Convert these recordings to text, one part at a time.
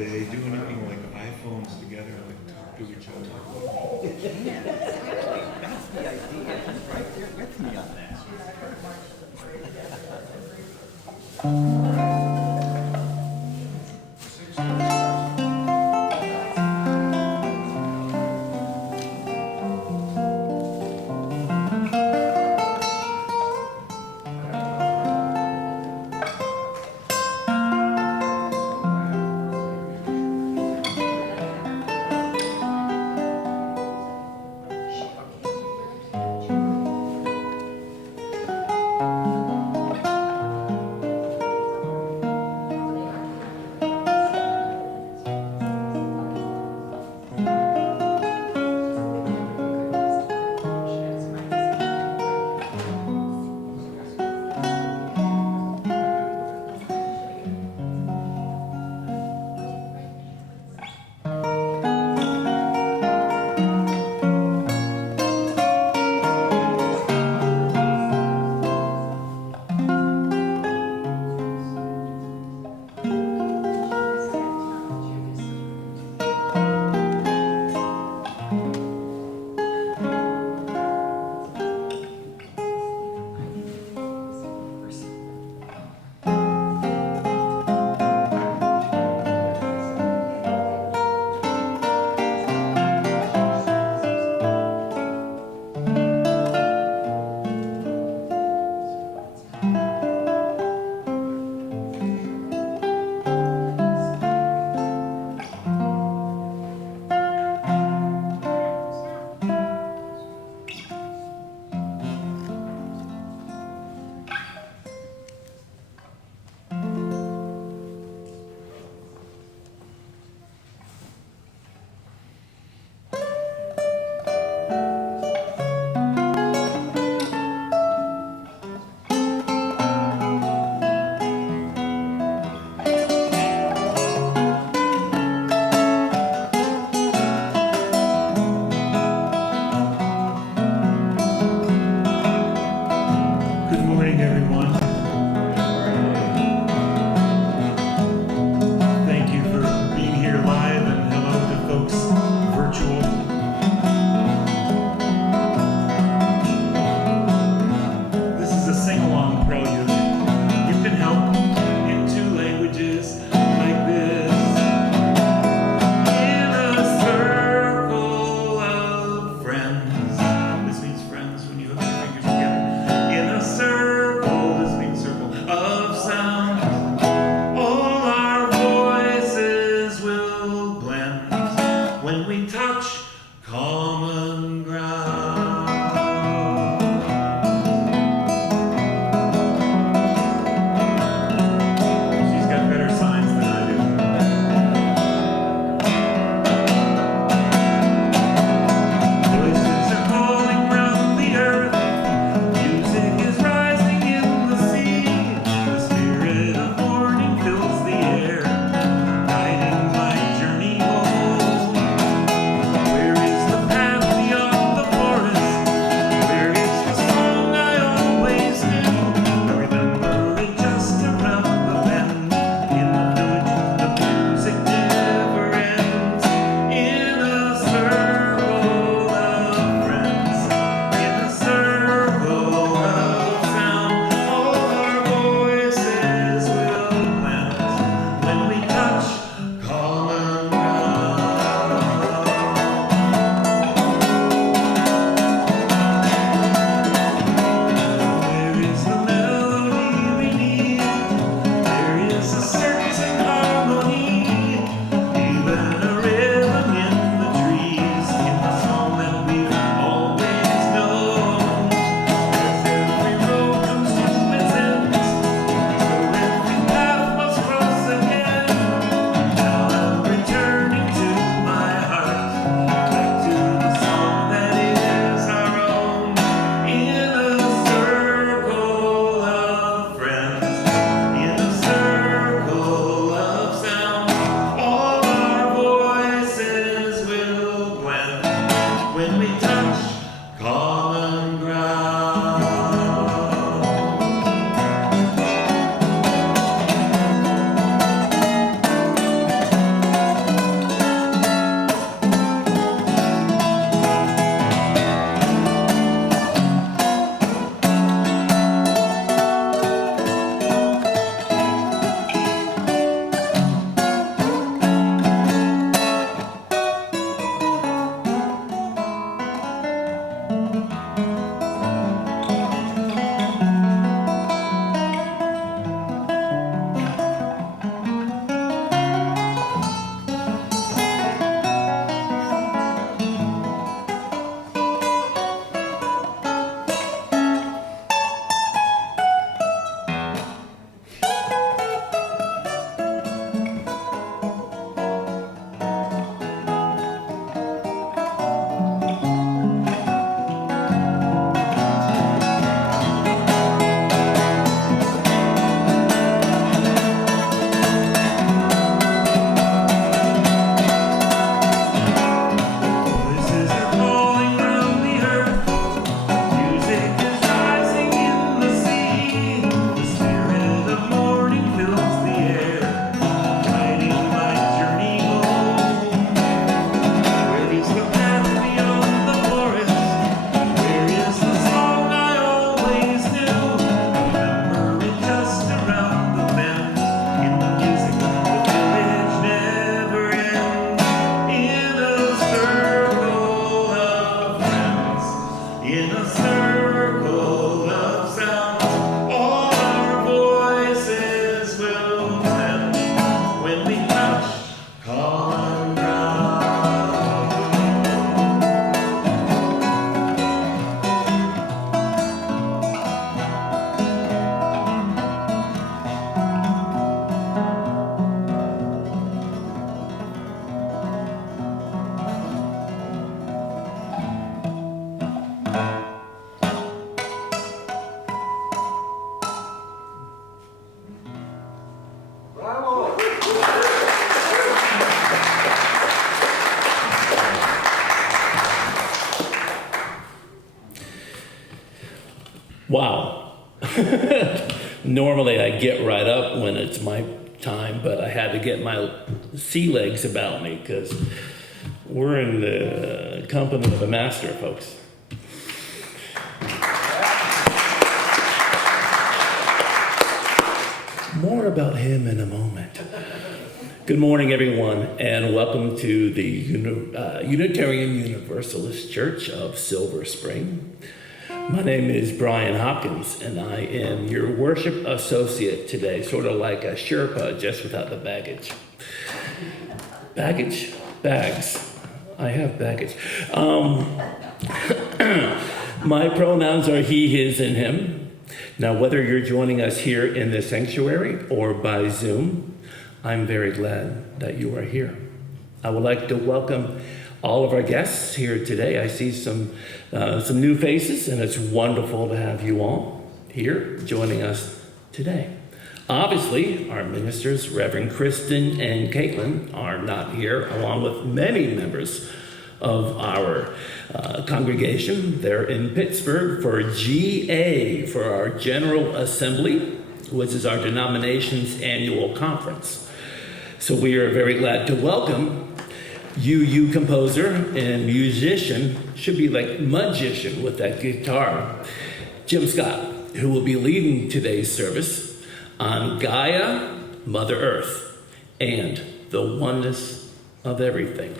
They do anything like iPhones together, like talk to each other. That's the idea. Right there with me on that. common ground. Wow. Normally I get right up when it's my time, but I had to get my sea legs about me because we're in the company of a master, folks. More about him in a moment. Good morning, everyone, and welcome to the Unitarian Universalist Church of Silver Spring. My name is Brian Hopkins, and I am your worship associate today, sort of like a Sherpa, just without the baggage. Baggage? Bags. I have baggage. My pronouns are he, his, and him. Now, whether you're joining us here in the sanctuary or by Zoom, I'm very glad that you are here. I would like to welcome all of our guests here today. I see some new faces, and it's wonderful to have you all here joining us today. Obviously, our ministers, Reverend Kristen and Caitlin, are not here, along with many members of our congregation. They're in Pittsburgh for GA, for our General Assembly, which is our denomination's annual conference. So we are very glad to welcome UU composer and musician, should be like magician with that guitar, Jim Scott, who will be leading today's service on Gaia, Mother Earth, and the oneness of everything.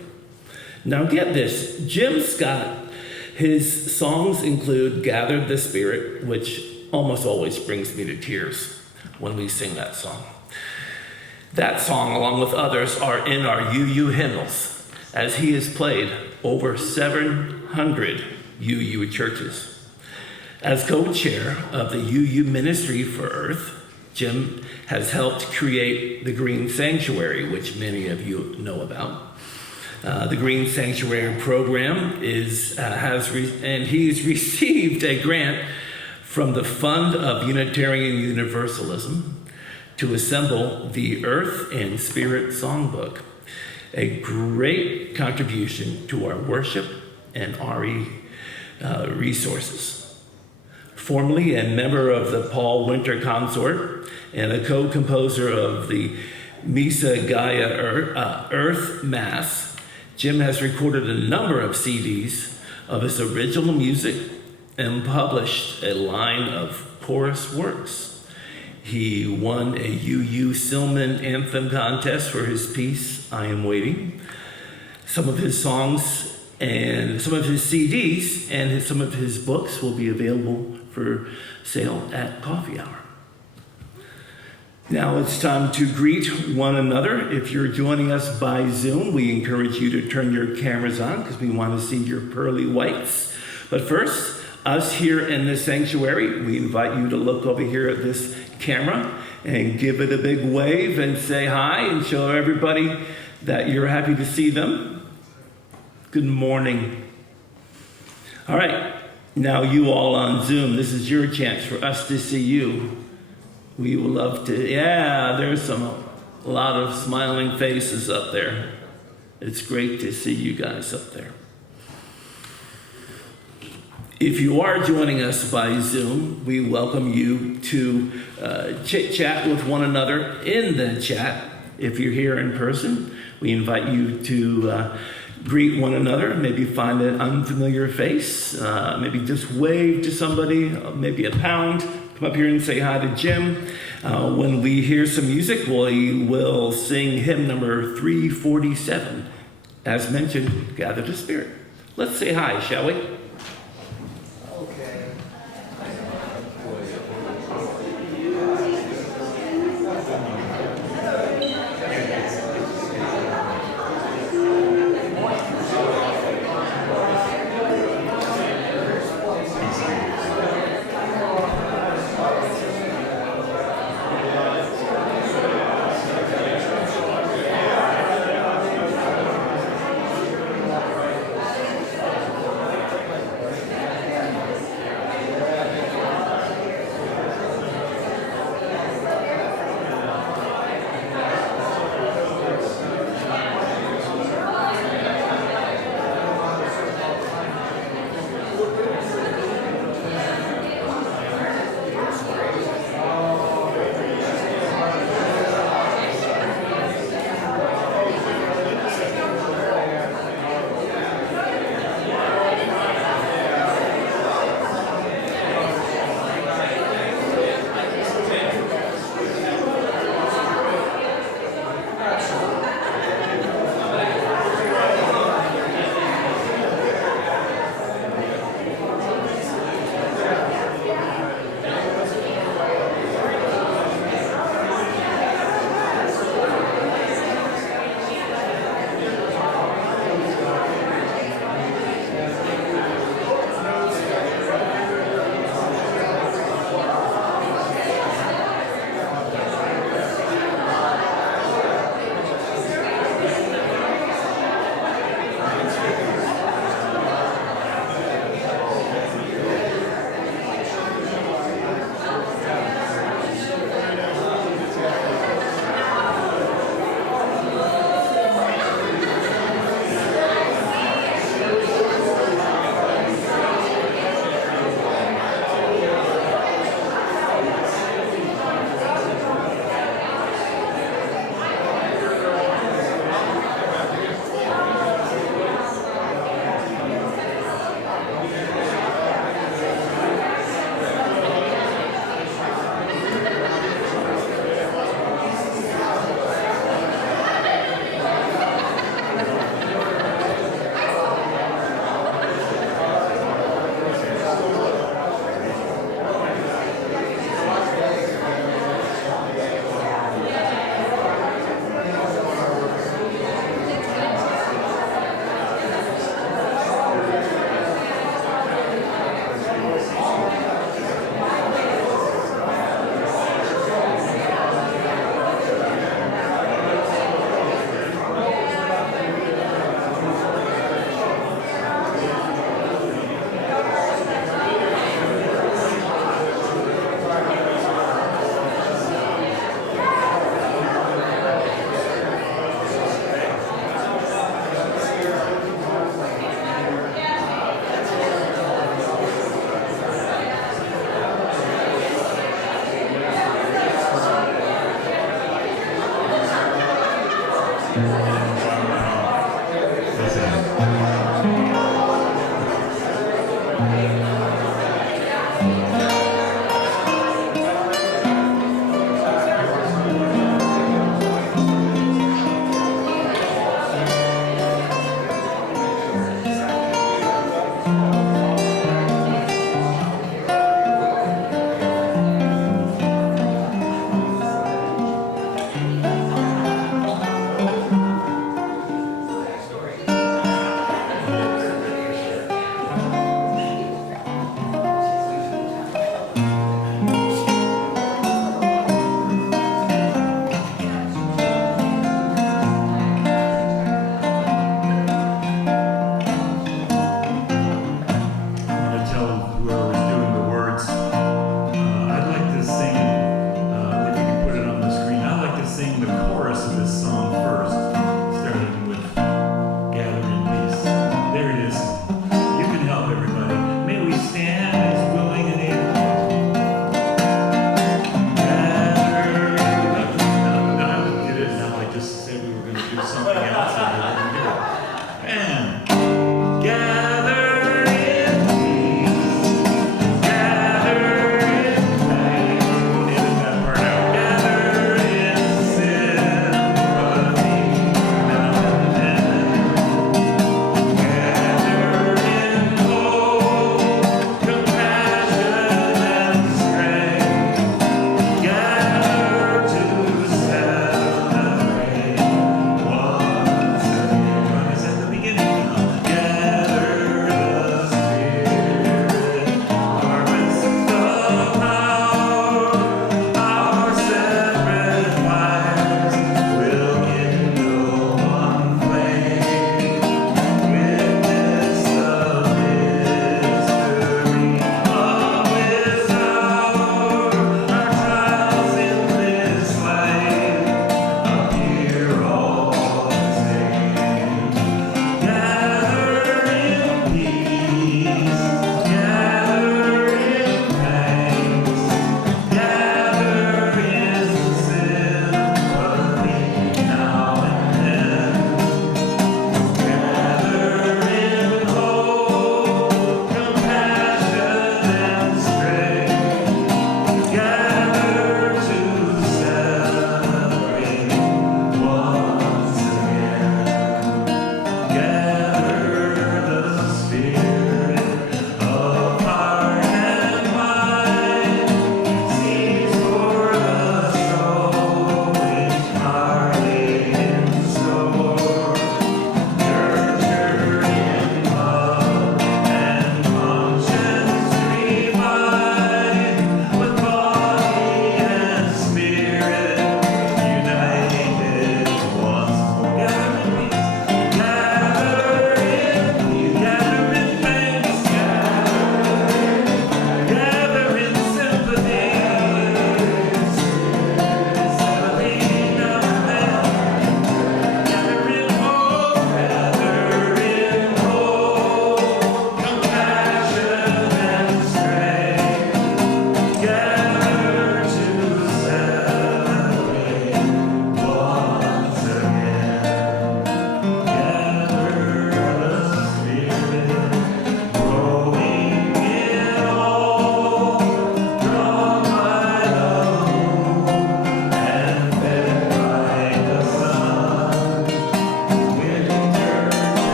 Now get this, Jim Scott, his songs include Gathered the Spirit, which almost always brings me to tears when we sing that song. That song, along with others, are in our UU hymnals, as he has played over 700 UU churches. As co-chair of the UU Ministry for Earth, Jim has helped create the Green Sanctuary, which many of you know about. The Green Sanctuary program he's received a grant from the Fund of Unitarian Universalism to assemble the Earth and Spirit Songbook, a great contribution to our worship and RE resources. Formerly a member of the Paul Winter Consort and a co-composer of the Misa Gaia Earth Mass, Jim has recorded a number of CDs of his original music and published a line of chorus works. He won a UUCSS anthem contest for his piece, I Am Waiting. Some of his songs and some of his CDs and some of his books will be available for sale at Coffee Hour. Now it's time to greet one another. If you're joining us by Zoom, we encourage you to turn your cameras on because we want to see your pearly whites. But first, us here in this sanctuary, we invite you to look over here at this camera and give it a big wave and say hi and show everybody that you're happy to see them. Good morning. All right, now you all on Zoom, this is your chance for us to see you. We would love to, yeah, there's a lot of smiling faces up there. It's great to see you guys up there. If you are joining us by Zoom, we welcome you to chit-chat with one another in the chat. If you're here in person, we invite you to greet one another, maybe find an unfamiliar face, maybe just wave to somebody, maybe a pound. Come up here and say hi to Jim. When we hear some music, we will sing hymn number 347. As mentioned, Gather the Spirit. Let's say hi, shall we?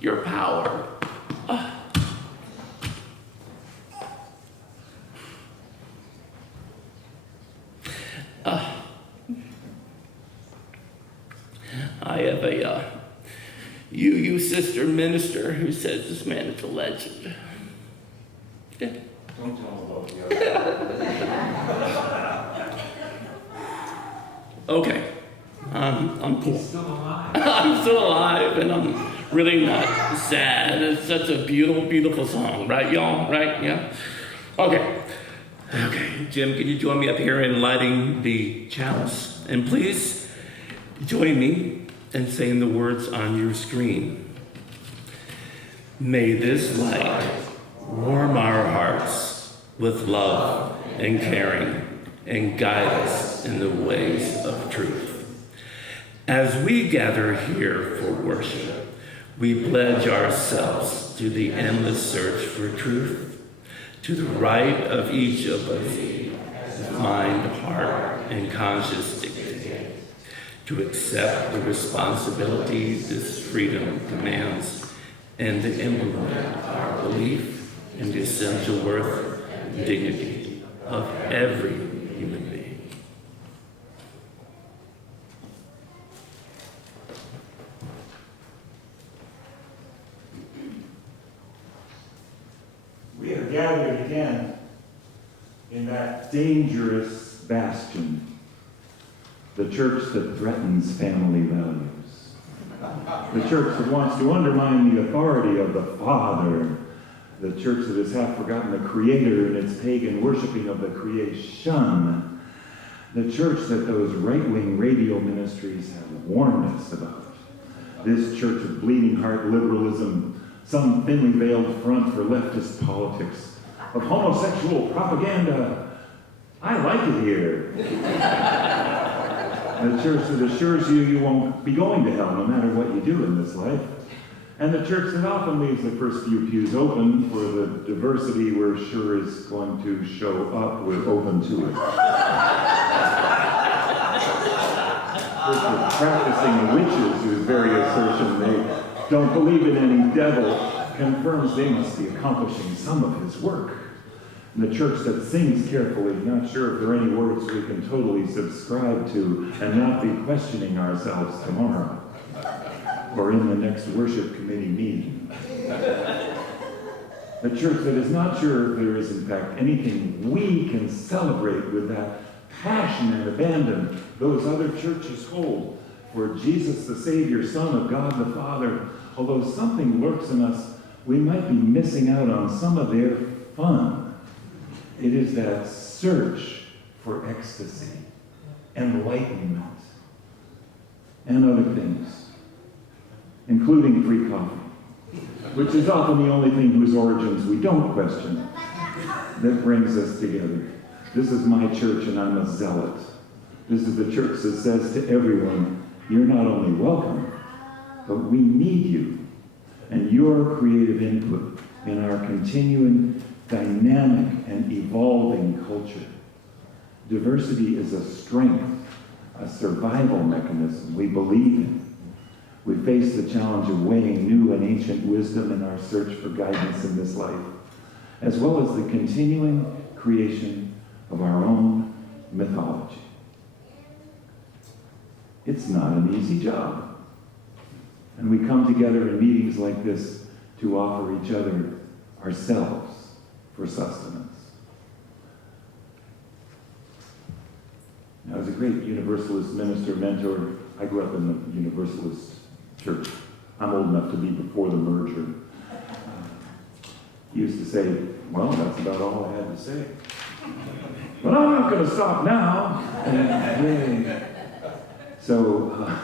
your power. I have a UU sister minister who says this man is a legend. Yeah. Don't tell them about the other. Okay, I'm cool. He's still alive. I'm still alive, and I'm really not sad. It's such a beautiful, beautiful song, right, y'all? Right? Yeah? Okay. Okay, Jim, can you join me up here in lighting the chalice? And please join me in saying the words on your screen. May this light warm our hearts with love and caring and guide us in the ways of truth. As we gather here for worship, we pledge ourselves to the endless search for truth, to the right of each of us, mind, heart, and conscious dictate, to accept the responsibility this freedom demands, and to implement our belief in the essential worth and dignity of every human being. We are gathered again in that dangerous bastion, the church that threatens family values, the church that wants to undermine the authority of the Father, the church that has half forgotten the Creator in its pagan worshiping of the creation, the church that those right-wing radio ministries have warned us about, this church of bleeding heart liberalism, some thinly veiled front for leftist politics, of homosexual propaganda. I like it here. The church that assures you you won't be going to hell no matter what you do in this life. And the church that often leaves the first few pews open for the diversity we're sure is going to show up. We're open to it. Church practicing witches whose very assertion they don't believe in any devil confirms they must be accomplishing some of his work. And the church that sings carefully, not sure if there are any words we can totally subscribe to and not be questioning ourselves tomorrow or in the next worship committee meeting. The church that is not sure if there is in fact anything we can celebrate with that passion and abandon those other churches hold for Jesus the Savior, Son of God the Father. Although something lurks in us, we might be missing out on some of their fun. It is that search for ecstasy, enlightenment, and other things, including free coffee, which is often the only thing whose origins we don't question, that brings us together. This is my church and I'm a zealot. This is the church that says to everyone, you're not only welcome, but we need you and your creative input in our continuing dynamic and evolving culture. Diversity is a strength, a survival mechanism we believe in. We face the challenge of weighing new and ancient wisdom in our search for guidance in this life, as well as the continuing creation of our own mythology. It's not an easy job. And we come together in meetings like this to offer each other ourselves for sustenance. Now, as a great Universalist minister, mentor, I grew up in the Universalist church. I'm old enough to be before the merger. He used to say, well, that's about all I had to say. But I'm not going to stop now. So,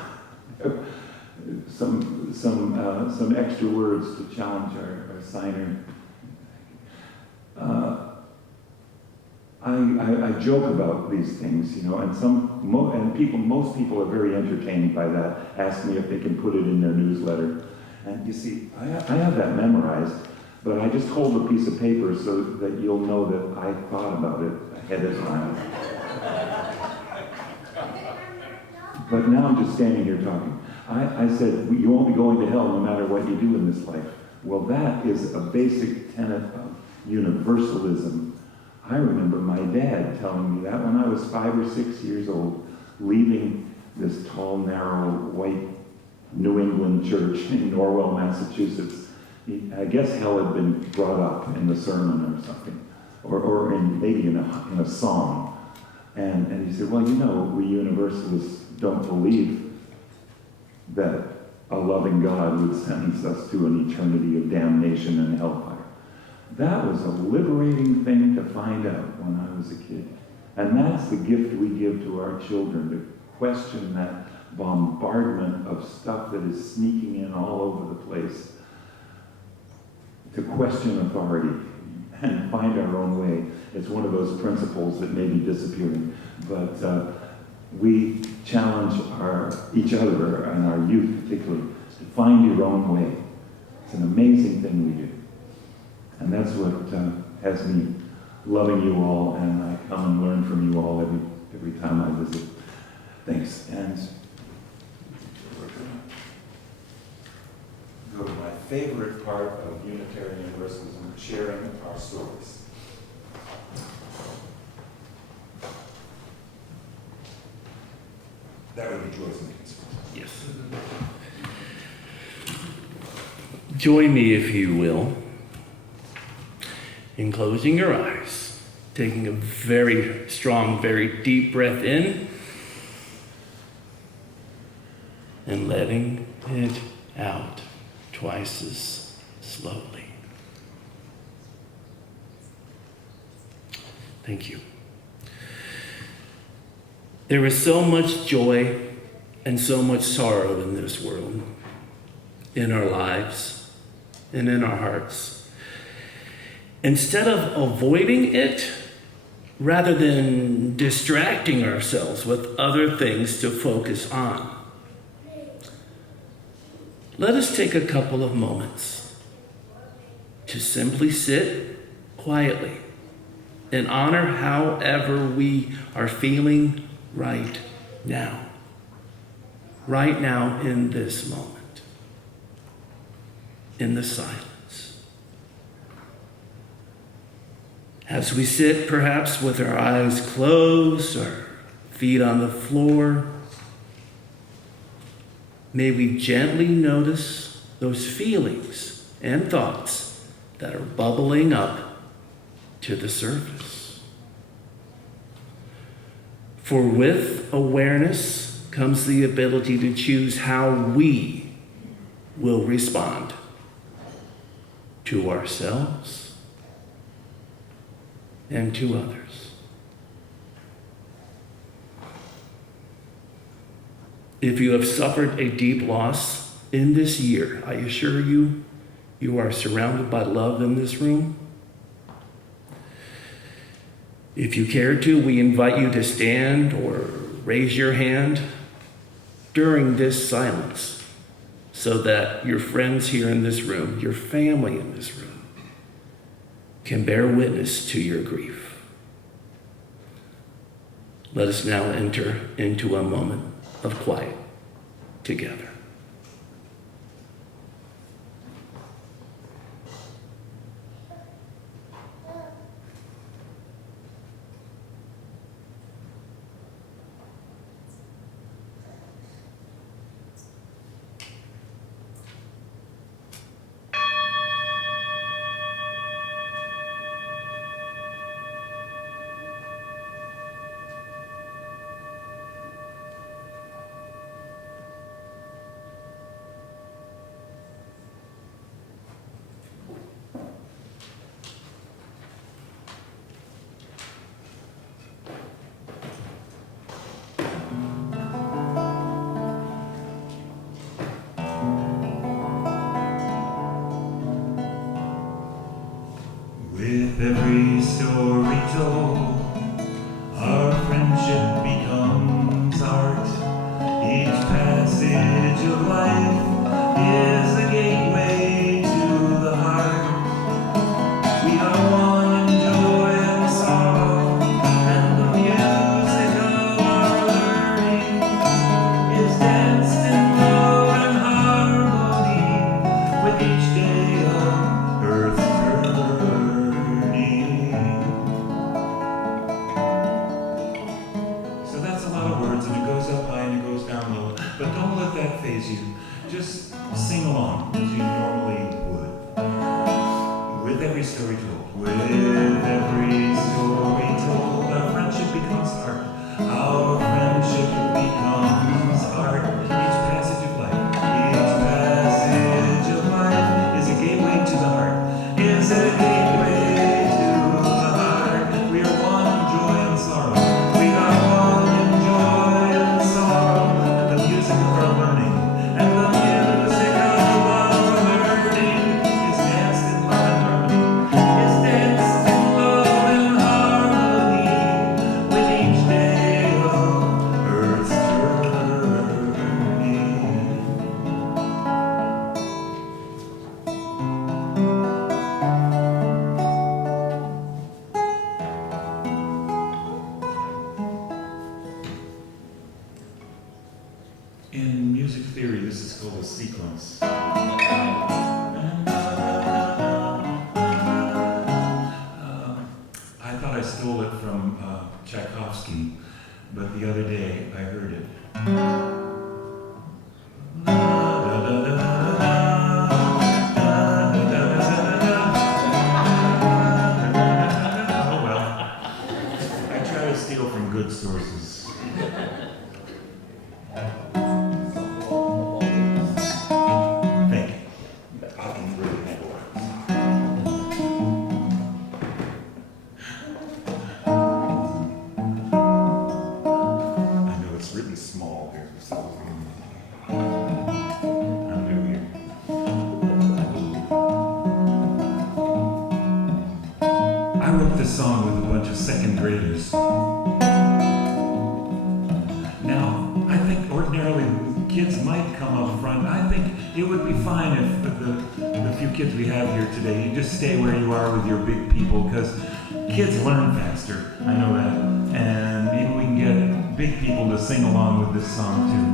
some extra words to challenge our signer. I joke about these things, you know, and most people are very entertained by that. Ask me if they can put it in their newsletter. And you see, I have that memorized, but I just hold a piece of paper so that you'll know that I thought about it ahead of time. But now I'm just standing here talking. I said, you won't be going to hell no matter what you do in this life. Well, that is a basic tenet of universalism. I remember my dad telling me that when I was 5 or 6 years old, leaving this tall, narrow, white New England church in Norwell, Massachusetts. I guess hell had been brought up in the sermon or something, or maybe in a song. And he said, well, you know, we Universalists don't believe that a loving God would sentence us to an eternity of damnation and hellfire. That was a liberating thing to find out when I was a kid. And that's the gift we give to our children, to question that bombardment of stuff that is sneaking in all over the place, to question authority and find our own way. It's one of those principles that may be disappearing, but we challenge each other, and our youth particularly, to find your own way. It's an amazing thing we do. And that's what has me loving you all, and I come and learn from you all every time I visit. Thanks. And we're going to go to my favorite part of Unitarian Universalism, sharing our stories. That would be Joyce Nickens. Yes. Join me, if you will, in closing your eyes, taking a very strong, very deep breath in, and letting it out twice as slowly. Thank you. There is so much joy and so much sorrow in this world, in our lives, and in our hearts. Instead of avoiding it, rather than distracting ourselves with other things to focus on, let us take a couple of moments to simply sit quietly and honor however we are feeling right now in this moment, in the silence. As we sit, perhaps with our eyes closed, our feet on the floor, may we gently notice those feelings and thoughts that are bubbling up to the surface. For with awareness comes the ability to choose how we will respond to ourselves and to others. If you have suffered a deep loss in this year, I assure you, you are surrounded by love in this room. If you care to, we invite you to stand or raise your hand during this silence so that your friends here in this room, your family in this room, can bear witness to your grief. Let us now enter into a moment of quiet together. phase you. Just sing along as you normally would. With every story told. With every story told, our friendship becomes art. Our friendship becomes art. Each passage of life, each passage of life is a gateway to the heart. Is a gateway to the heart. We are one in joy and sorrow. We are one in joy and sorrow. And the music of our learning, and the music of our learning is danced in love and harmony. Is danced in love and harmony with each day of Earth's turning. In music theory, this is called a sequence. I thought I stole it from Tchaikovsky, but the other day I heard it. Oh well, I try to steal from good sources. Thank you. I can really handle it. I know it's written small here, so I'm new here. I wrote this song with a bunch of second graders. Now, I think ordinarily kids might come up front. I think it would be fine if the few kids we have here today, you just stay where you are with your big people, because kids learn faster. I know that. And maybe we can get big people to sing along with this song too.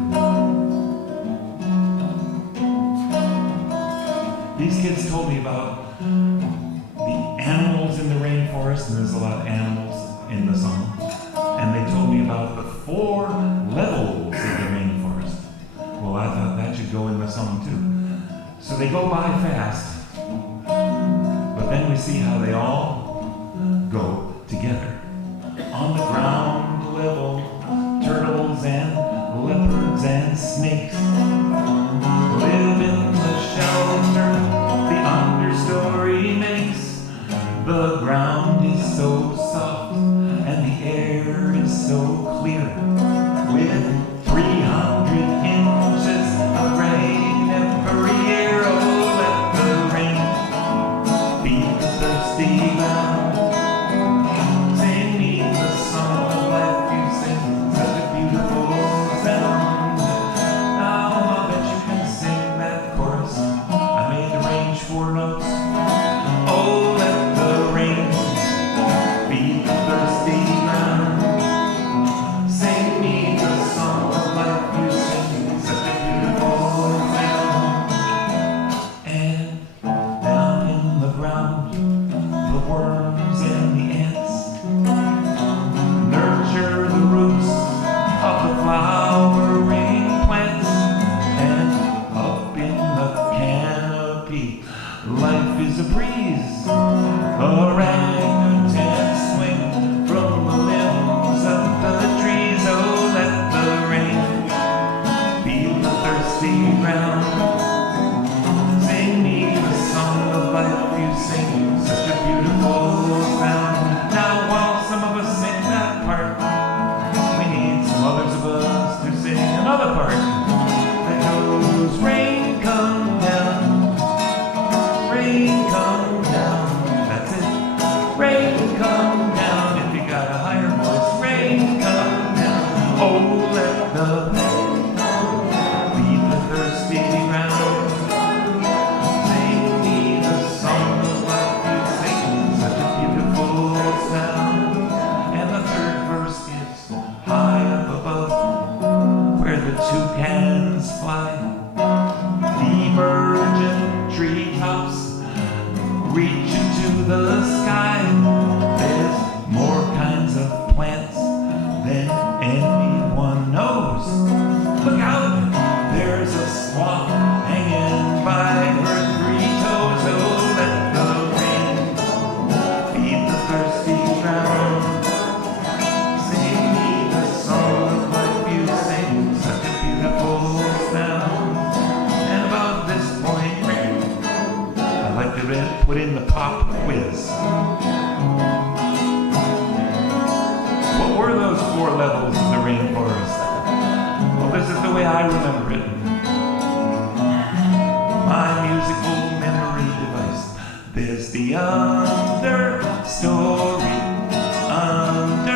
These kids told me about the animals in the rainforest, and there's a lot of animals in the song. And they told me about the 4 levels of the rainforest. Well, I thought that should go in the song too. So they go by fast, but then we see how they all go together. On the ground level, turtles and leopards and snakes live in the shelter the understory makes. The ground is so soft and the air is so clear. With 300 inches of rain every year, oh, let the rain feed the thirsty ground. Sing me the song swan hanging by her three toes. Oh, let the rain feed the thirsty ground. Sing me the song of life you sing, such a beautiful sound. And about this point, I'd like to put in the pop quiz. What were those 4 levels of the rainforest? Well, this is the way I remember it. My musical memory device. There's the understory.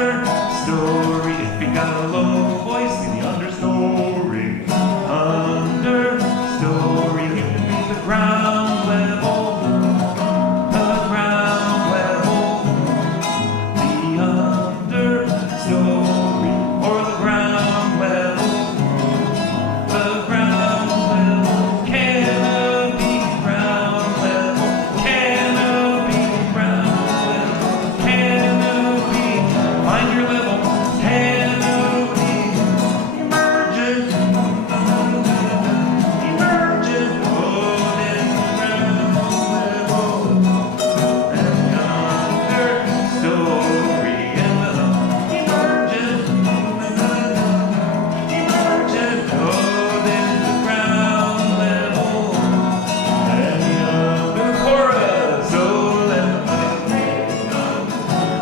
Understory. If you got a low voice, be the understory. Understory. You can be the ground level. The ground level. The understory. Or the ground level. The ground level. Canopy ground level. Canopy ground level. Canopy. Find your level. Canopy. Emergent. Emergent. Oh, in the ground level. And understory. And the emergent. Emergent. Oh, in the ground level. And the under chorus. Oh, let the rain come.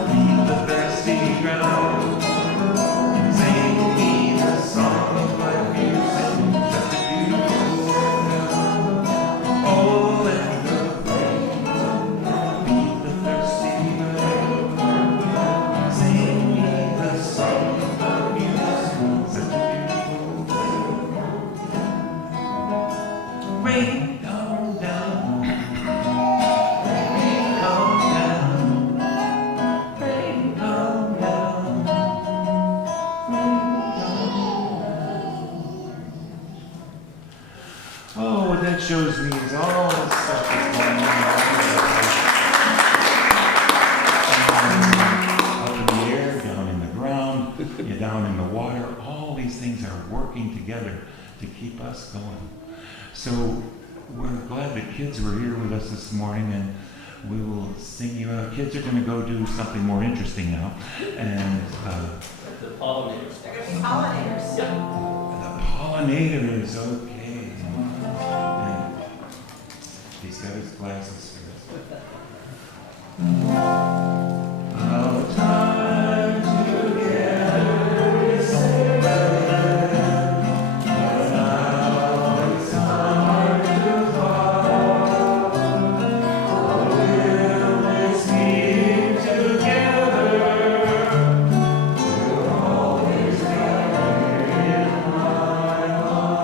Feed the thirsty ground. Sing me the song of life you sing, such a beautiful sound. Oh, let the rain feed the thirsty ground. Sing me the song of life you sing, such a beautiful sound. Rain come down. Rain come down. Rain come down. Oh, what that shows me is all the stuff that's going on. Up in the air, down in the ground, you're down in the water. All these things are working together to keep us going. So we're glad the kids were here with us this morning, and we will sing you out. Kids are going to go do something more interesting now. And The pollinators. Pollinators. Yeah. the pollinators, okay. And he's got his glasses for us. Our time together is saved, but now it's hard to fall. Will this keep together? We'll always be in my heart.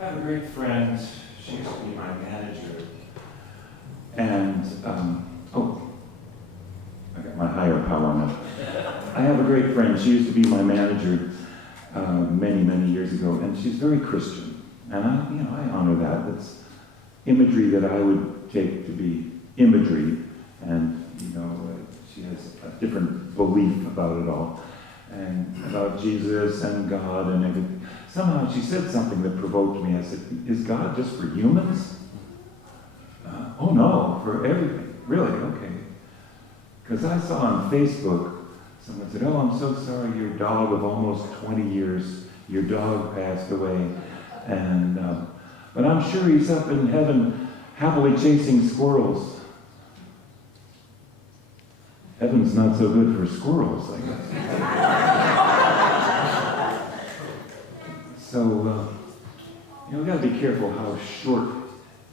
I have a great friend. She used to be my manager. And, I got my higher power now. I have a great friend. She used to be my manager many, many years ago, and she's very Christian. And I honor that. That's imagery that I would take to be imagery. And, she has a different belief about it all. And about Jesus and God and everything. Somehow she said something that provoked me. I said, is God just for humans? Oh no, for everything. Really? Okay. Because I saw on Facebook, someone said, oh, I'm so sorry, your dog of almost 20 years, your dog passed away. And but I'm sure he's up in heaven happily chasing squirrels. Heaven's not so good for squirrels, I guess. So, we got to be careful how short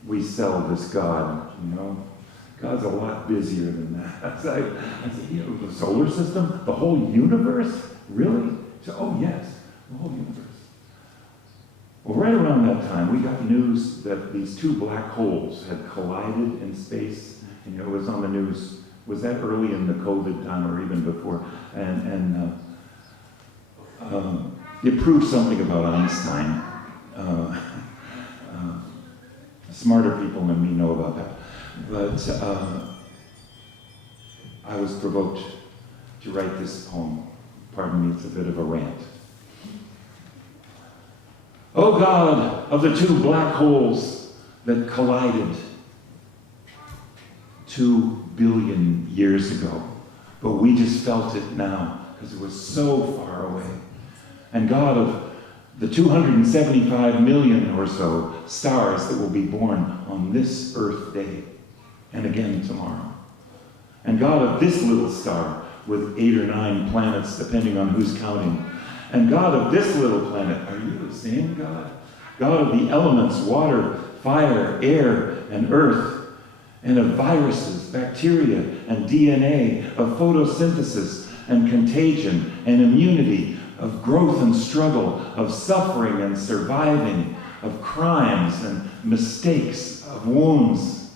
we sell this God, God's a lot busier than that. I said, the solar system, the whole universe? Really? So, oh, yes, the whole universe. Well, right around that time, we got news that these two black holes had collided in space. You know, it was on the news. Was that early in the COVID time or even before? And it proved something about Einstein. Smarter people than me know about that. But I was provoked to write this poem. Pardon me, it's a bit of a rant. O God of the two black holes that collided 2 billion years ago, but we just felt it now because it was so far away. And God of the 275 million or so stars that will be born on this Earth day and again tomorrow. And God of this little star with 8 or 9 planets, depending on who's counting. And God of this little planet, are you the same God? God of the elements, water, fire, air, and earth, and of viruses, bacteria, and DNA, of photosynthesis and contagion and immunity, of growth and struggle, of suffering and surviving, of crimes and mistakes, of wounds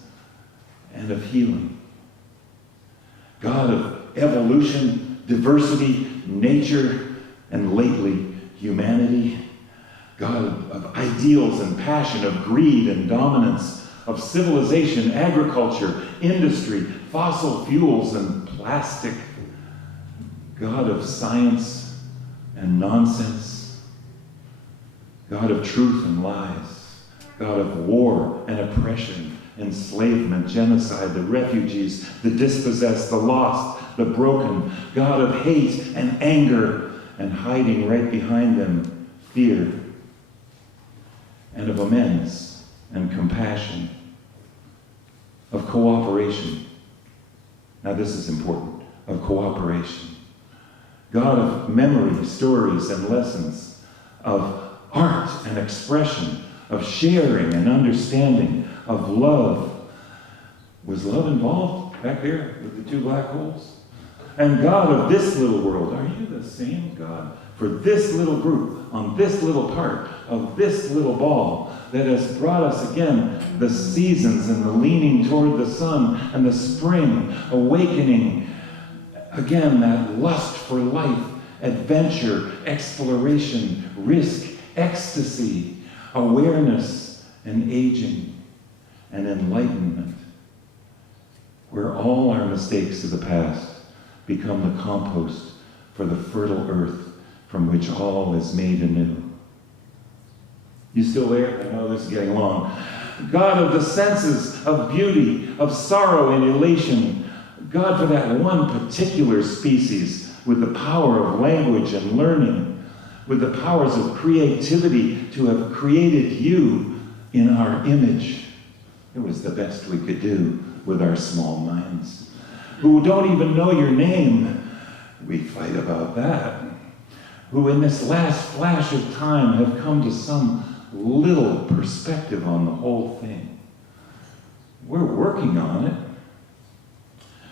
and of healing. God of evolution, diversity, nature, and lately humanity. God of ideals and passion, of greed and dominance, of civilization, agriculture, industry, fossil fuels, and plastic. God of science and nonsense. God of truth and lies. God of war and oppression, enslavement, genocide, the refugees, the dispossessed, the lost, the broken. God of hate and anger, and hiding right behind them, fear. And of amends and compassion. Of cooperation. Now this is important. Of cooperation. God of memory, stories, and lessons. Of art and expression. Of sharing and understanding. Of love. Was love involved back there with the two black holes? And God of this little world, are you the same God for this little group, on this little part of this little ball that has brought us again the seasons and the leaning toward the sun and the spring, awakening, again that lust for life, adventure, exploration, risk, ecstasy, awareness, and aging, and enlightenment, where all our mistakes of the past become the compost for the fertile earth from which all is made anew. You still there? I know this is getting long. God of the senses, of beauty, of sorrow and elation. God for that one particular species with the power of language and learning, with the powers of creativity to have created you in our image. It was the best we could do with our small minds. Who don't even know your name. We fight about that. Who in this last flash of time have come to some little perspective on the whole thing. We're working on it.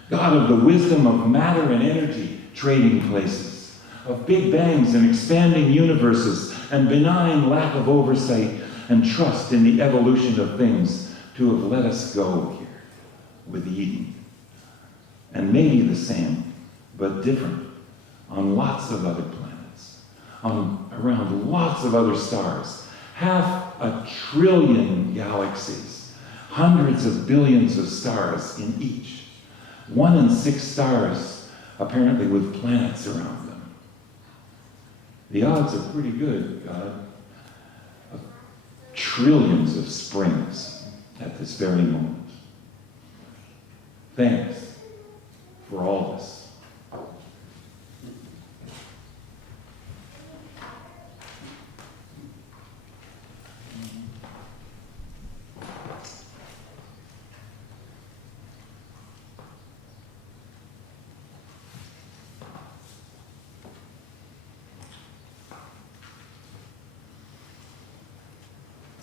God of the wisdom of matter and energy trading places, of big bangs and expanding universes, and benign lack of oversight and trust in the evolution of things to have let us go here with Eden. And maybe the same, but different, on lots of other planets, around lots of other stars, 500 billion galaxies, hundreds of billions of stars in each, 1 in 6 stars apparently with planets around them. The odds are pretty good, God, of trillions of springs at this very moment. Thanks for all this.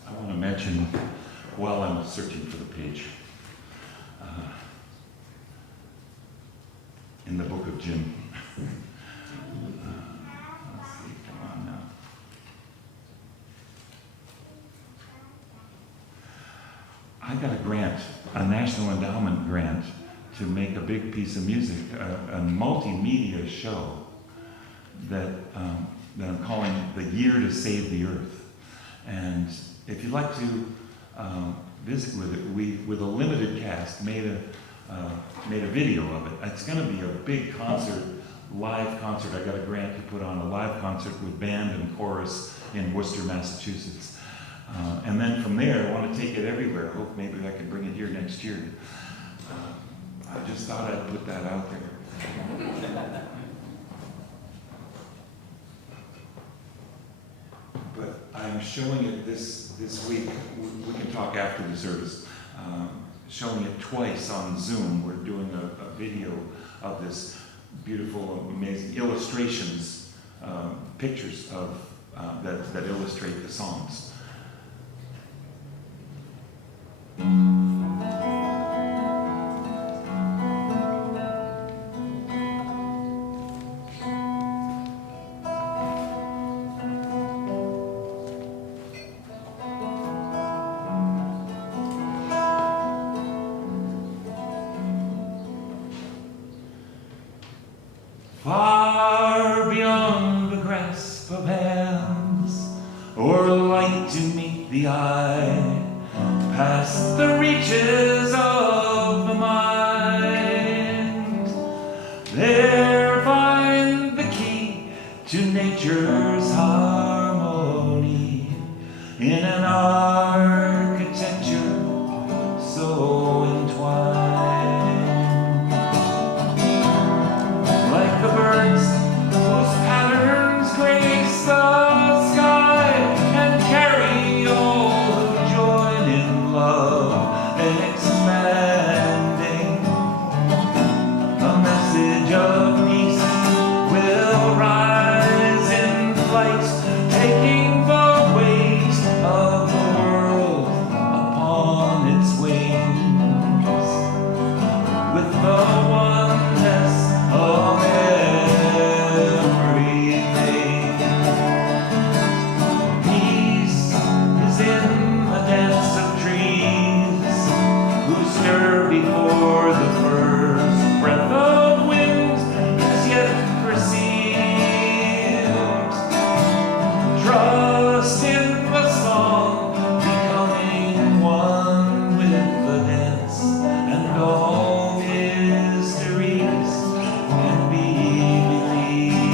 I want to mention, while I'm searching for the page, in the book of Jim. Let's see, come on now. I got a grant, a National Endowment grant, to make a big piece of music, a multimedia show that I'm calling The Year to Save the Earth. And if you'd like to visit with it, we, with a limited cast, made a video of it. It's going to be a big concert, live concert. I got a grant to put on a live concert with band and chorus in Worcester, Massachusetts. And then from there, I want to take it everywhere. I hope maybe I can bring it here next year. I just thought I'd put that out there. But I'm showing it this week. We can talk after the service. Showing it twice on Zoom. We're doing a video of this beautiful, amazing illustrations, pictures of that illustrate the songs. Far beyond the grasp of hands, or light to meet the eye, past the reaches of the mind, there find the key to nature's harmony in an architecture so entwined. Like the birds whose patterns grace the sky and carry all who join in love and expanding. A message of peace will rise in flight, taking the weight of the world upon its wings, with the oneness of everything. Peace is in the dance of trees, who stir before the first breath of wind is yet perceived. Trust in the song, becoming one with the dance, and all mysteries can be believed.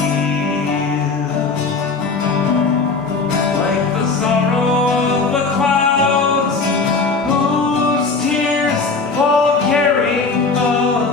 Like the sorrow of the clouds, whose tears fall carrying on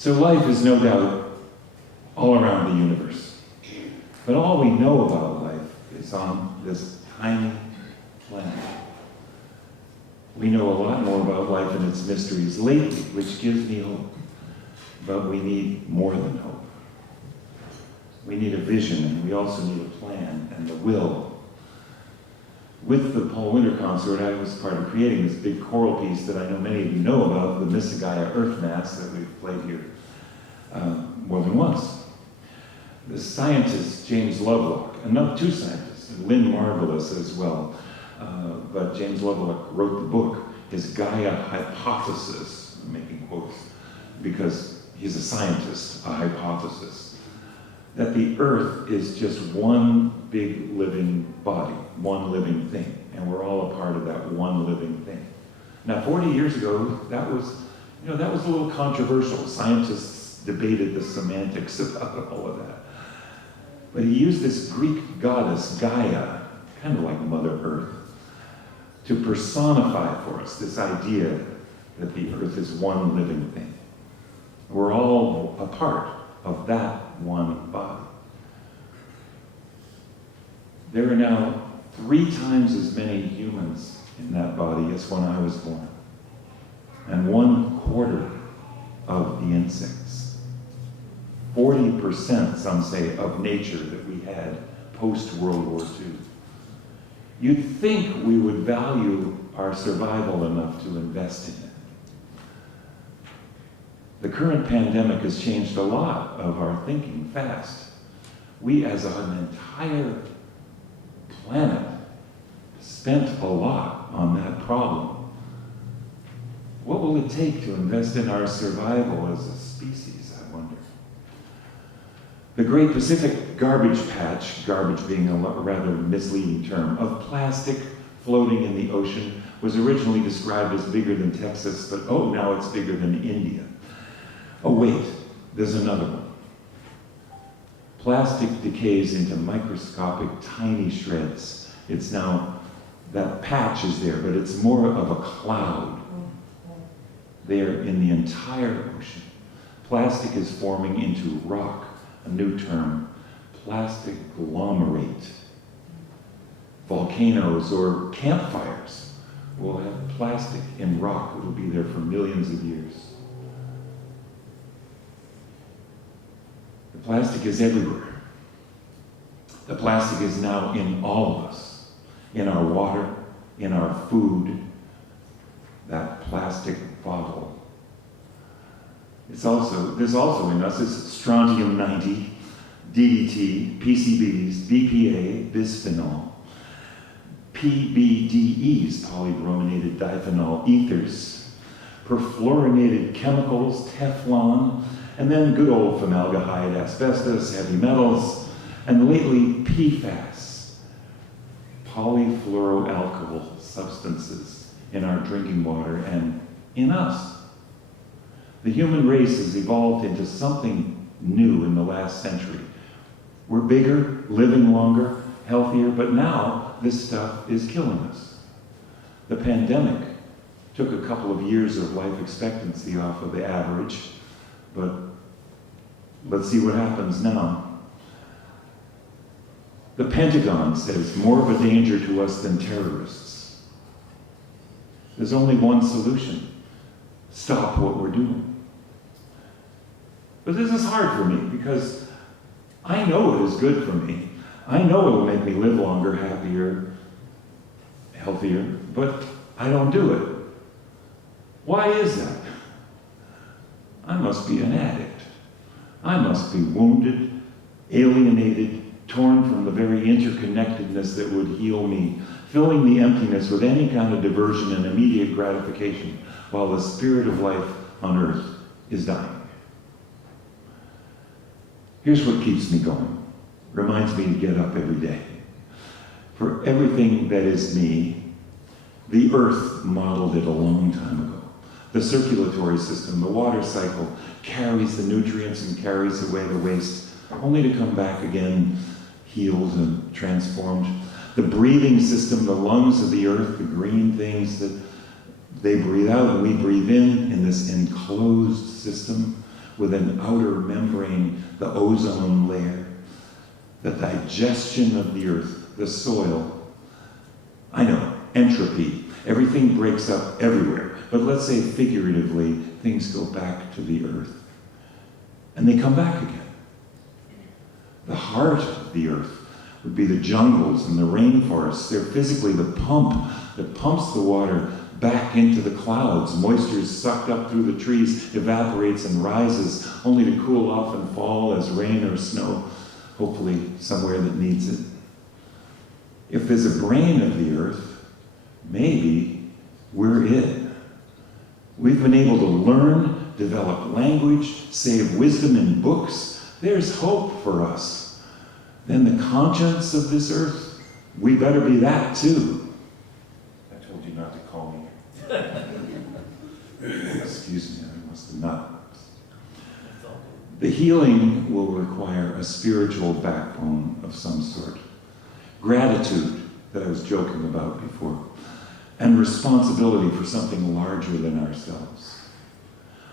So life is no doubt all around the universe. But all we know about life is on this tiny planet. We know a lot more about life and its mysteries lately, which gives me hope. But we need more than hope. We need a vision, and we also need a plan and the will. With the Paul Winter Consort, I was part of creating this big choral piece that I know many of you know about, the Miss Gaia Earth Mass that we've played here more than once. The scientist, James Lovelock, and no, two scientists, and Lynn Marvelous as well, but James Lovelock wrote the book, his Gaia hypothesis, I'm making quotes, because he's a scientist, a hypothesis, that the Earth is just one big living body, one living thing, and we're all a part of that one living thing. Now, 40 years ago, that was a little controversial. Scientists debated the semantics about all of that. But he used this Greek goddess, Gaia, kind of like Mother Earth, to personify for us this idea that the Earth is one living thing. We're all a part of that one body. There are now 3 times as many humans in that body as when I was born, and 1/4 of the insects. 40%, some say, of nature that we had post-World War II. You'd think we would value our survival enough to invest in it. The current pandemic has changed a lot of our thinking fast. We, as an entire planet, spent a lot on that problem. What will it take to invest in our survival as a species, I wonder? The Great Pacific Garbage Patch, garbage being a rather misleading term, of plastic floating in the ocean was originally described as bigger than Texas, but now it's bigger than India. Oh wait, there's another one. Plastic decays into microscopic tiny shreds. It's now, that patch is there, but it's more of a cloud there in the entire ocean. Plastic is forming into rock, a new term, plastic agglomerate. Volcanoes or campfires will have plastic in rock. It will be there for millions of years. The plastic is everywhere. The plastic is now in all of us, in our water, in our food, that plastic bottle. There's also in us is strontium-90, DDT, PCBs, BPA, bisphenol, PBDEs, polybrominated diphenol ethers, perfluorinated chemicals, Teflon, and then good old formaldehyde, asbestos, heavy metals, and lately PFAS, polyfluoroalkyl substances in our drinking water and in us. The human race has evolved into something new in the last century. We're bigger, living longer, healthier, but now this stuff is killing us. The pandemic took a couple of years of life expectancy off of the average, but let's see what happens now. The Pentagon says more of a danger to us than terrorists. There's only one solution. Stop what we're doing. But this is hard for me because I know it is good for me. I know it will make me live longer, happier, healthier, but I don't do it. Why is that? I must be an addict. I must be wounded, alienated, torn from the very interconnectedness that would heal me, filling the emptiness with any kind of diversion and immediate gratification while the spirit of life on earth is dying. Here's what keeps me going, reminds me to get up every day. For everything that is me, the earth modeled it a long time ago. The circulatory system, the water cycle, carries the nutrients and carries away the waste, only to come back again healed and transformed. The breathing system, the lungs of the earth, the green things that they breathe out and we breathe in this enclosed system, with an outer membrane, the ozone layer, the digestion of the earth, the soil. I know, entropy. Everything breaks up everywhere. But let's say figuratively, things go back to the earth. And they come back again. The heart of the earth would be the jungles and the rainforests. They're physically the pump that pumps the water back into the clouds. Moisture is sucked up through the trees, evaporates and rises, only to cool off and fall as rain or snow, hopefully somewhere that needs it. If there's a brain of the earth, maybe we're it. We've been able to learn, develop language, save wisdom in books. There's hope for us. Then the conscience of this earth, we better be that too. I told you not to call me. Excuse me, I must have not. The healing will require a spiritual backbone of some sort. Gratitude, that I was joking about before, and responsibility for something larger than ourselves.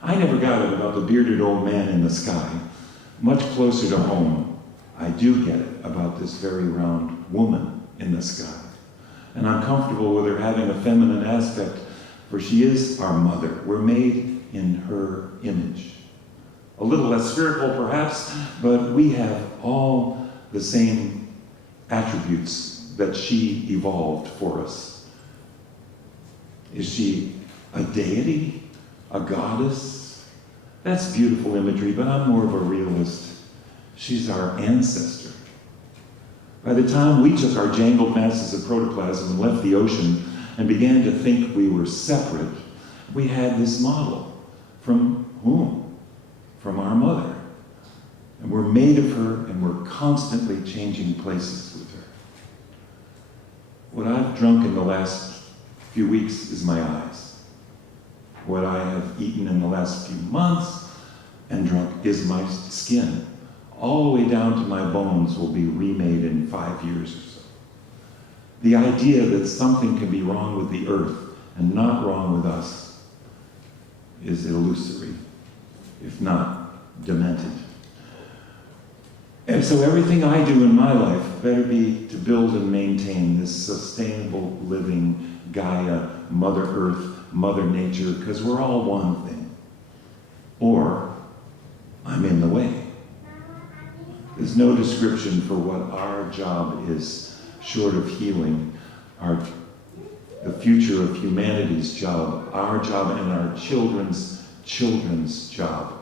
I never got it about the bearded old man in the sky. Much closer to home, I do get it about this very round woman in the sky. And I'm comfortable with her having a feminine aspect, for she is our mother. We're made in her image. A little less spherical, perhaps, but we have all the same attributes that she evolved for us. Is she a deity? A goddess? That's beautiful imagery, but I'm more of a realist. She's our ancestor. By the time we took our jangled masses of protoplasm and left the ocean and began to think we were separate, we had this model. From whom? From our mother. And we're made of her, and we're constantly changing places with her. What I've drunk in the last few weeks is my eyes. What I have eaten in the last few months and drunk is my skin. All the way down to my bones will be remade in 5 years or so. The idea that something can be wrong with the earth and not wrong with us is illusory, if not demented. And so everything I do in my life better be to build and maintain this sustainable living Gaia, Mother Earth, Mother Nature, because we're all one thing. Or I'm in the way. There's no description for what our job is, short of healing, the future of humanity's job, our job and our children's job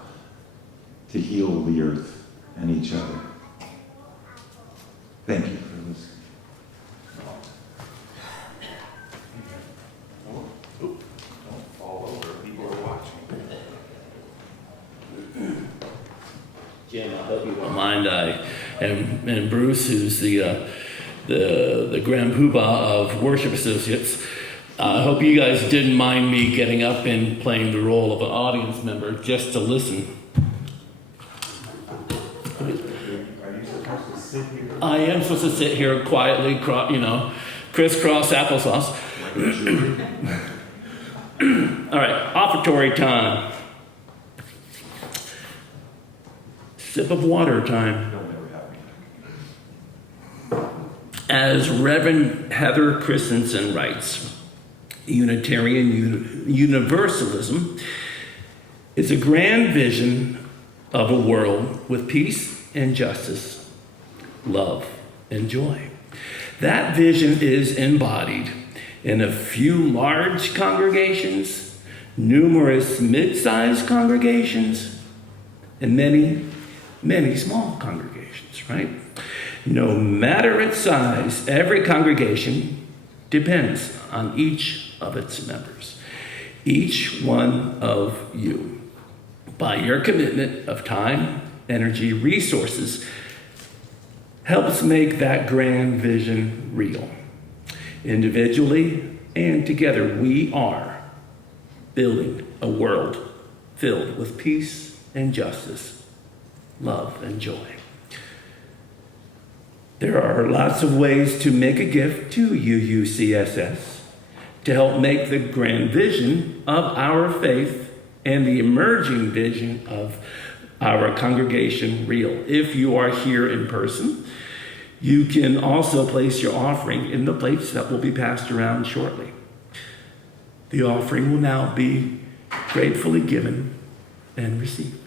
to heal the earth and each other. Thank you for listening. Don't fall over. People are watching. Jim, I hope you don't mind. And Bruce, who's the Grand Poobah of Worship Associates, I hope you guys didn't mind me getting up and playing the role of an audience member just to listen. Are you supposed to sit here? I am supposed to sit here quietly, crisscross applesauce. All right, offertory time. Sip of water time. As Reverend Heather Christensen writes, Unitarian Universalism is a grand vision of a world with peace and justice, love and joy. That vision is embodied in a few large congregations, numerous mid-sized congregations, and many, many small congregations, right? No matter its size, every congregation depends on each of its members, each one of you. By your commitment of time, energy, resources, helps make that grand vision real. Individually and together, we are building a world filled with peace and justice, love and joy. There are lots of ways to make a gift to UUCSS to help make the grand vision of our faith and the emerging vision of our congregation real. If you are here in person, you can also place your offering in the plates that will be passed around shortly. The offering will now be gratefully given and received.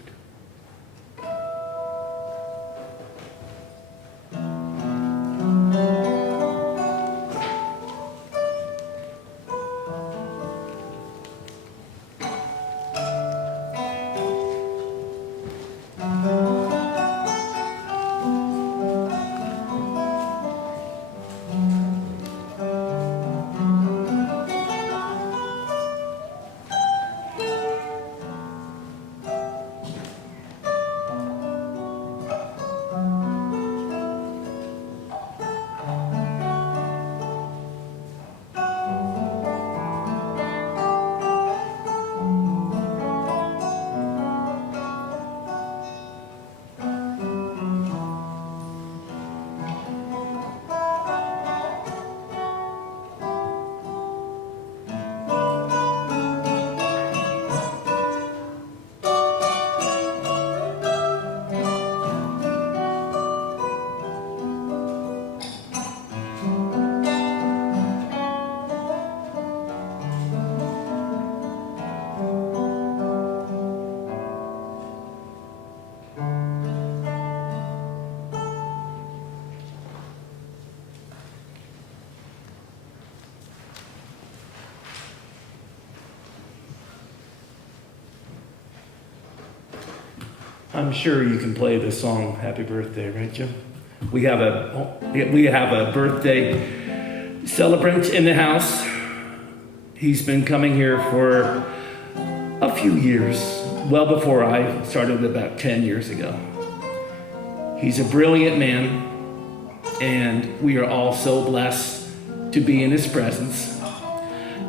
I'm sure you can play the song Happy Birthday, right, Jim? We have a birthday celebrant in the house. He's been coming here for a few years, well before I started about 10 years ago. He's a brilliant man, and we are all so blessed to be in his presence.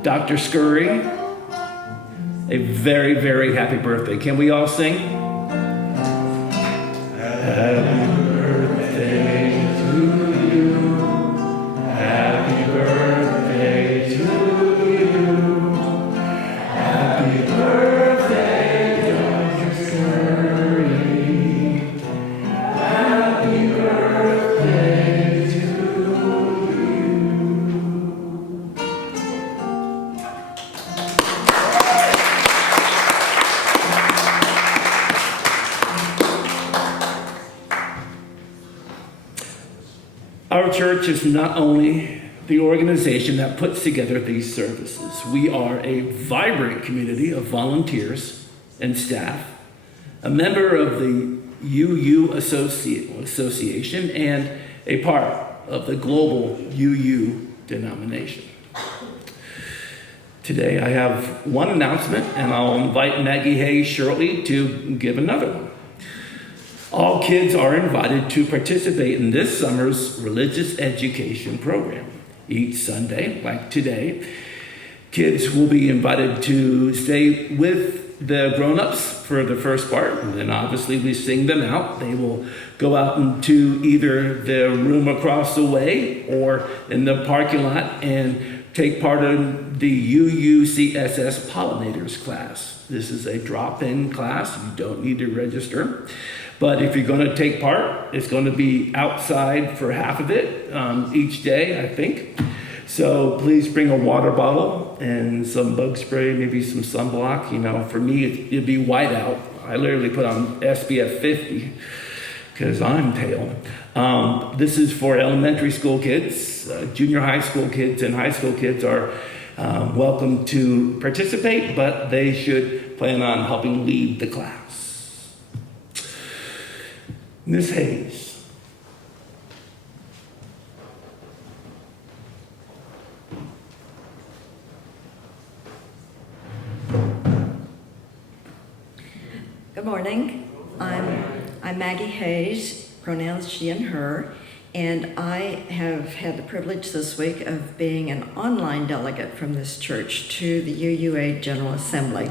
Dr. Scurry, a very, very happy birthday. Can we all sing? Happy birthday to you. Happy birthday to you. Happy birthday, Dr. Scurry. Happy birthday to you. Our church is not only the organization that puts together these services. We are a vibrant community of volunteers and staff, a member of the UUCSS Association, and a part of the global UU denomination. Today I have one announcement, and I'll invite Maggie Hayes shortly to give another one. All kids are invited to participate in this summer's religious education program. Each Sunday, like today, kids will be invited to stay with the grown-ups for the first part, and then obviously we sing them out. They will go out into either the room across the way or in the parking lot and take part in the UUCSS Pollinators class. This is a drop-in class. You don't need to register. But if you're going to take part, it's going to be outside for half of it each day, I think. So please bring a water bottle and some bug spray, maybe some sunblock. You know, for me, it'd be white out. I literally put on SPF 50 because I'm pale. This is for elementary school kids. Junior high school kids and high school kids are welcome to participate, but they should plan on helping lead the class. Ms. Hayes. Good morning. I'm Maggie Hayes, pronouns she and her, and I have had the privilege this week of being an online delegate from this church to the UUA General Assembly.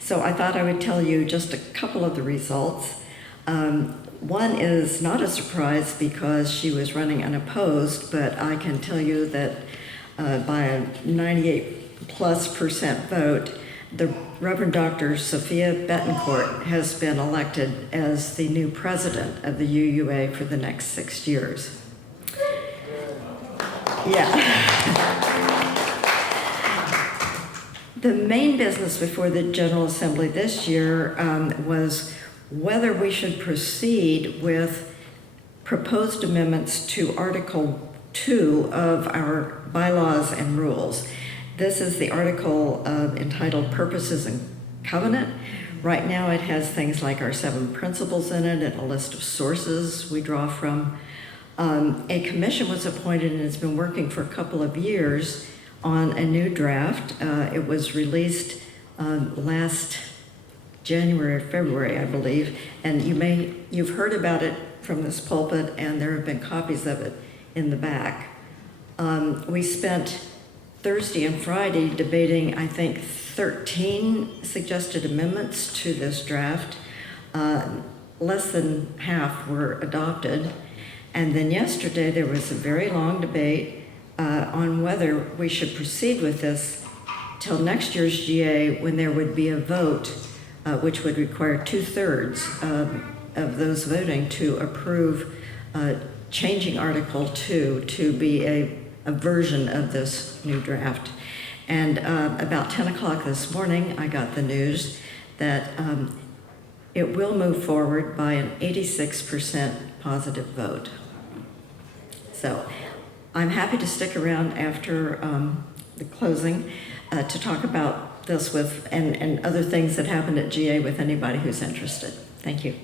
So I thought I would tell you just a couple of the results. One is not a surprise because she was running unopposed, but I can tell you that by a 98+% vote, the Reverend Dr. Sophia Betancourt has been elected as the new president of the UUA for the next 6 years. Yeah. The main business before the General Assembly this year was whether we should proceed with proposed amendments to Article 2 of our bylaws and rules. This is the article entitled Purposes and Covenant. Right now it has things like our 7 principles in it and a list of sources we draw from. A commission was appointed and has been working for a couple of years on a new draft. It was released last January or February, I believe, and you've heard about it from this pulpit, and there have been copies of it in the back. We spent Thursday and Friday debating, I think, 13 suggested amendments to this draft. Less than half were adopted. And then yesterday there was a very long debate on whether we should proceed with this till next year's GA, when there would be a vote which would require 2/3 of those voting to approve changing Article 2 to be a version of this new draft. And about 10 o'clock this morning, I got the news that it will move forward by an 86% positive vote. So I'm happy to stick around after the closing to talk about this with and other things that happened at GA with anybody who's interested. Thank you.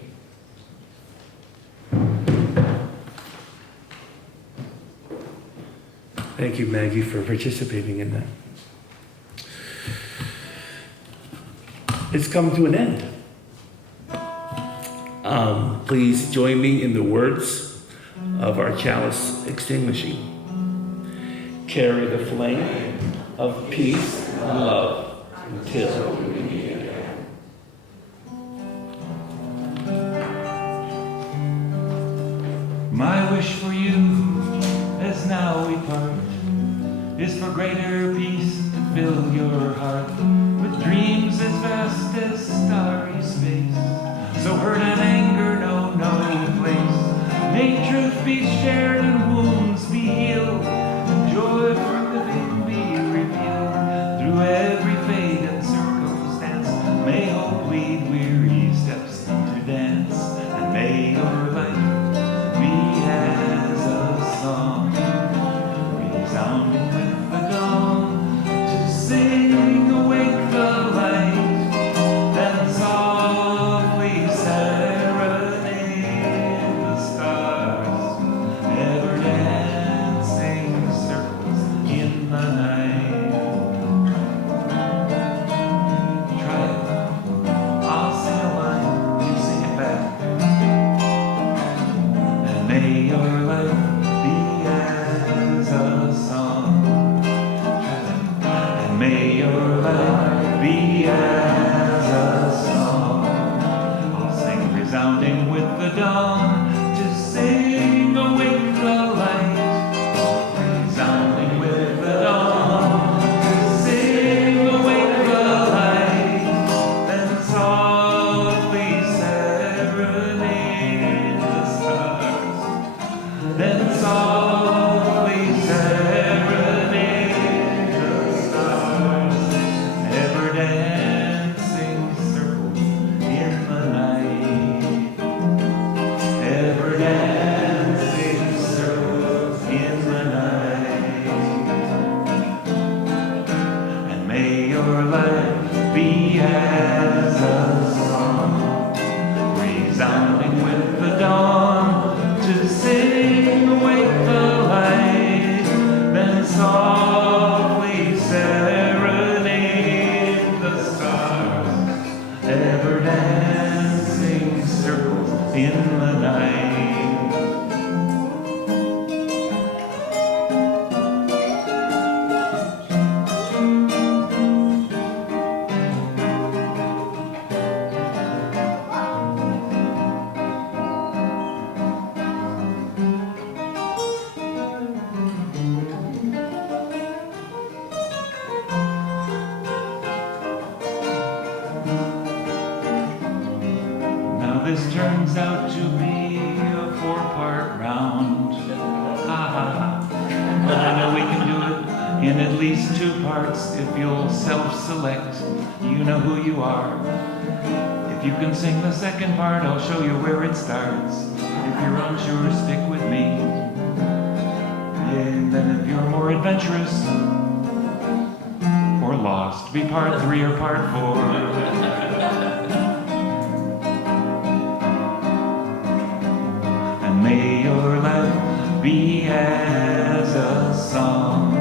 Thank you, Maggie, for participating in that. It's come to an end. Please join me in the words of our chalice extinguishing. Carry the flame of peace and love until we meet again. My wish for you, as now we part, is for greater peace to fill your heart with dreams as vast as starry space. So hurt and anger know no place. May truth be shared and wounds be healed, and joy for living be revealed. Through every fate and circumstance, may hope lead weary steps to dance, and may your life be as a song, resounding with the dawn, to sing awake the light, then softly serenade the stars, ever dancing circles in the night. Try it, I'll sing a line, you sing it back, and may your life be as a song. And may your life be as a song. I'll sing resounding with the dawn, to sing awake the light. Resounding with the dawn, to sing awake the light. Then softly serenade the stars. Then softly serenade the stars, ever dancing circles in the night, ever dancing circles in the night. And may your life be as a song, resounding with the dawn, to sing awake the light, then softly serenade the stars, ever dancing circles in the night. this turns out to be a 4-part round. Ha ha ha. But I know we can do it in at least 2 parts if you'll self-select. You know who you are. If you can sing the second part, I'll show you where it starts. If you're unsure, stick with me. And then if you're more adventurous or lost, be part 3 or part 4. And may your life be as a song,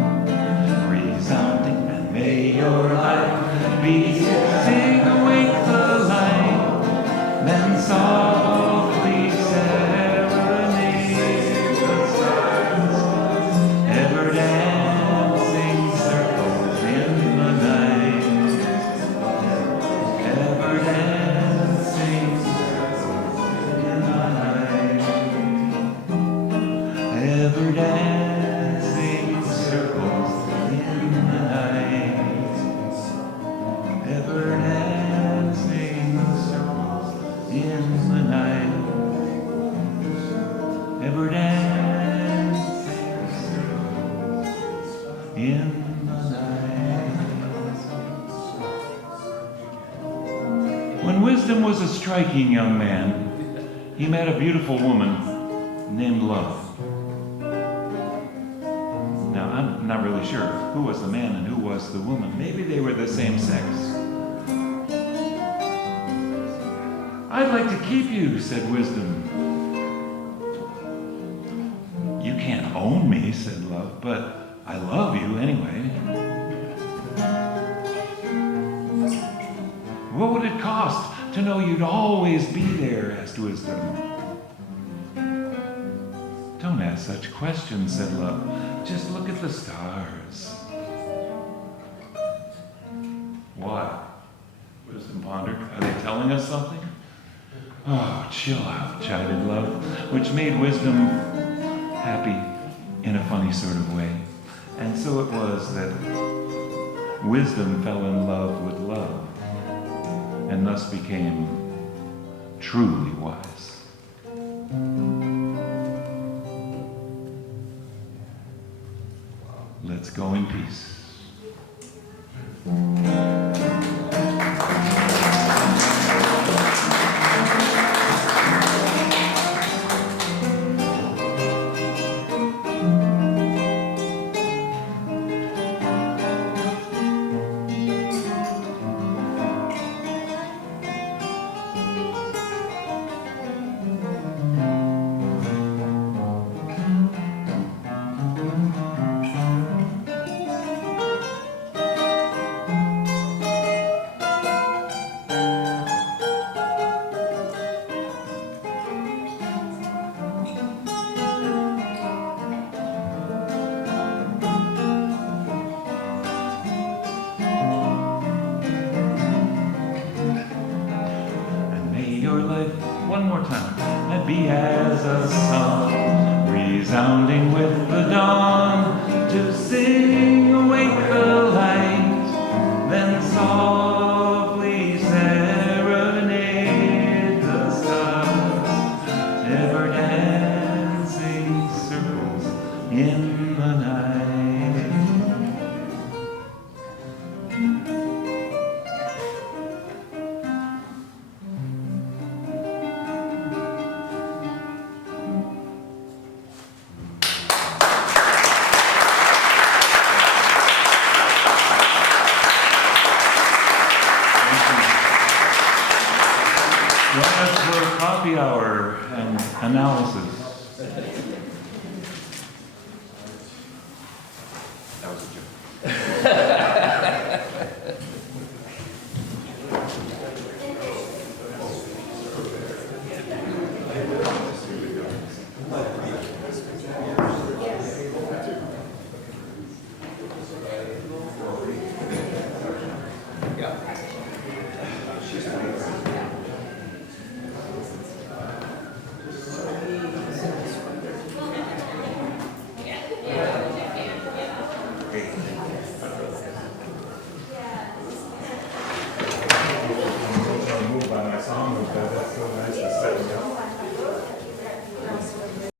resounding. And may your life be sing awake the light, then softly serenade the stars, ever dancing circles in the night, ever dancing circles in the night, ever dancing circles in the night, ever dancing circles in the night, ever dancing circles in the night. When Wisdom was a striking young man, he met a beautiful woman named Love. Now, I'm not really sure who was the man and who was the woman. Maybe they were the same sex. I'd like to keep you, said Wisdom. You can't own me, said Love, but I love you anyway. What would it cost to know you'd always be there, asked Wisdom. Don't ask such questions, said Love. Just look at the stars. What? Wisdom pondered. Are they telling us something? Oh, chill out, chided Love, which made Wisdom happy in a funny sort of way. And so it was that Wisdom fell in love with Love, and thus became truly wise. Let's go in peace. One more time. And be as a song, resounding with the dawn, to sing awake the light, then softly serenade the stars, ever dancing circles in the night. Join us for coffee hour and analysis.